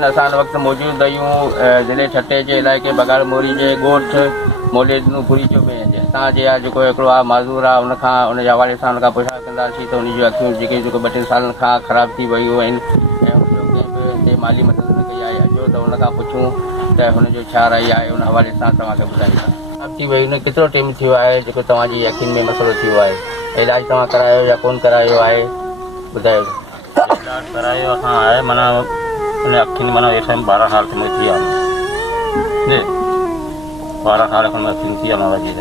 नाज़रीन असां वक़्तु मौजूद आहियूं ज़िले छटे जे इलाइक़े बगाड़ मोरी जे ॻोठ मोलेनूपुरी जो में हितां जे जेको हिकिड़ो आहे माज़ूर आहे उनखां उनजे हवाले सां उनखां पुछा कंदासीं त उनजी अखियूं जेके 2-3 सालनि खां ख़राब थी वियूं आहिनि ऐं हुनजो कंहिं बि हिते माली मदद न कई आहे। अचो त उनखां पुछूं त हुनजो छा रही आहे उन हवाले सां तव्हांखे ॿुधाईंदा। ख़राब थी वई केतिरो टाइम थियो आहे जेको तव्हांजी अखियुनि में मसइलो थियो आहे? इलाज तव्हां करायो या कोन करायो आहे ॿुधायो। इलाज करायो असां आहे माना उन अखियुनि माना वेठा 12 साल थी विया 12 साल खां अखियुनि थी विया वधी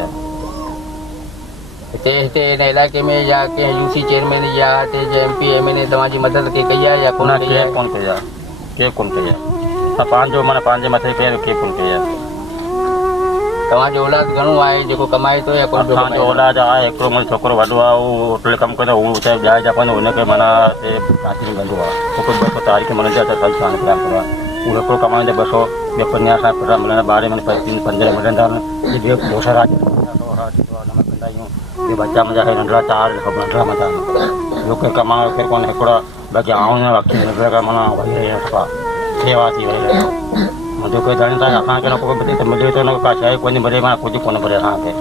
हिते हिन इलाइक़े में या कंहिं यूसी चेयरमैन या हिते जे MP MLA तव्हांजी मदद के कई आहे या कोन कई आहे? कोन कई आहे, के कोन कई आहे। पंहिंजो माना पंहिंजे मथे पे के कोन कई आहे। तव्हांजो औलाद घणो आहे जेको कमाए थो या कोन? असांजो औलाद आहे हिकिड़ो मुंहिंजो छोकिरो वॾो आहे उहो होटल कमु कंदो उहो हुते ॿिया जा पंहिंजो हुनखे माना हिते हासिल कंदो आहे। कुझु 200 तारीख़ मिलंदी आहे त सही सां प्लान करो आहे उहो हिकिड़ो कमाईंदो 200 ॿियो 50 पैसा मिलंदा 12 में 15 मिलंदा आहिनि। ॿियो दोसरा कंदा आहियूं ॿियो बच्चा मुंहिंजा नंढड़ा 4 नंढड़ा मुंहिंजा ॿियो केरु कमाइणो केरु कोन्हे हिकिड़ो बाक़ी आऊं अखियुनि नज़र माना वही रही सफ़ा सेवा थी वई रहे मुंहिंजो कोई ॼाणे था असांखे न को मिले त मिले थो न का शइ कोन्हे मिले माना कुझु कोन मिले असांखे।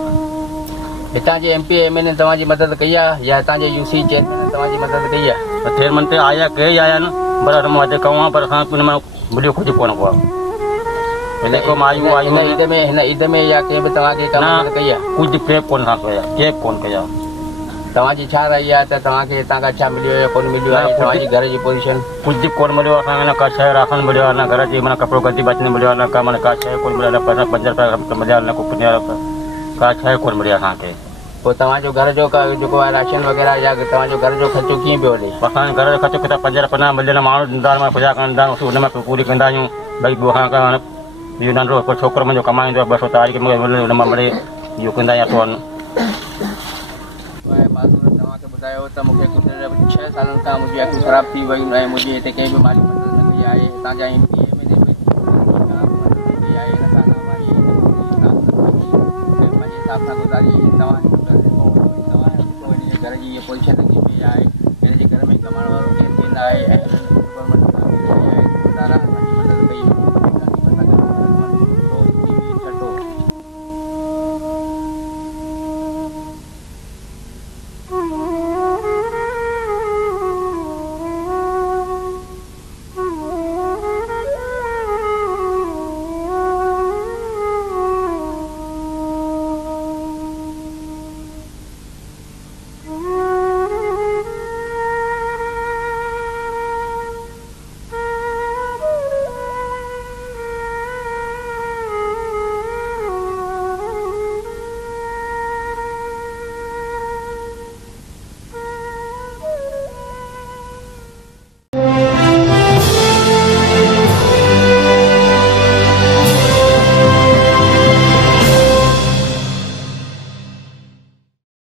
हितां जे MP MLA तव्हांजी मदद कई आहे या हितां जे UC चेयरमैन तव्हांजी मदद कई आहे? चेयरमैन ते आया कई आया न पर मां अॼु कहूं आहे पर असांखे हुन में मिलियो कुझु कोन को आहे। हिन ईद में या कंहिं बि तव्हांखे मदद कई आहे? कुझु पे कोन था कया के कोन कया। तव्हांजी छा रही आहे त तव्हांखे हितां खां छा मिलियो या कोन मिलियो आहे? तव्हांजी घर जी पोजीशन कुझु कोन मिलियो असांखे न का शइ राशन मिलियो आहे न घर जी माना कपिड़ो गदी बचन मिलियो आहे न का माना का शइ कोन मिलियो न 5 रुपया मिलिया न को 50 का शइ कोन मिली असांखे। पोइ तव्हांजो घर जो जेको आहे राशन वग़ैरह या तव्हांजो घर जो ख़र्चो कीअं पियो हले? असांजे घर जो ख़र्चो किथे 50 मिलियन माण्हू ॾींदा आहिनि पूजा कंदा आहियूं हुन में पूरी कंदा आहियूं भई असांखे हाणे इहो नंढो हिकिड़ो छोकिरो मुंहिंजो कमाईंदो आहे 200 तारीख़ में हुन मां मिले इहो कंदा आहियूं। तव्हांखे ॿुधायो त मूंखे गुज़िरियल 6 सालनि खां मुंहिंजी अखियूं ख़राब थी वियूं ऐं मुंहिंजी हिते कंहिं बि माली मदद न कई आहे। हितां जा MP MLA पंहिंजे हिसाब सां गुज़ारी तव्हां घर जी इहा पोजीशन लॻी पई आहे हिन जे घर में कमाइण वारो केरु न आहे ऐं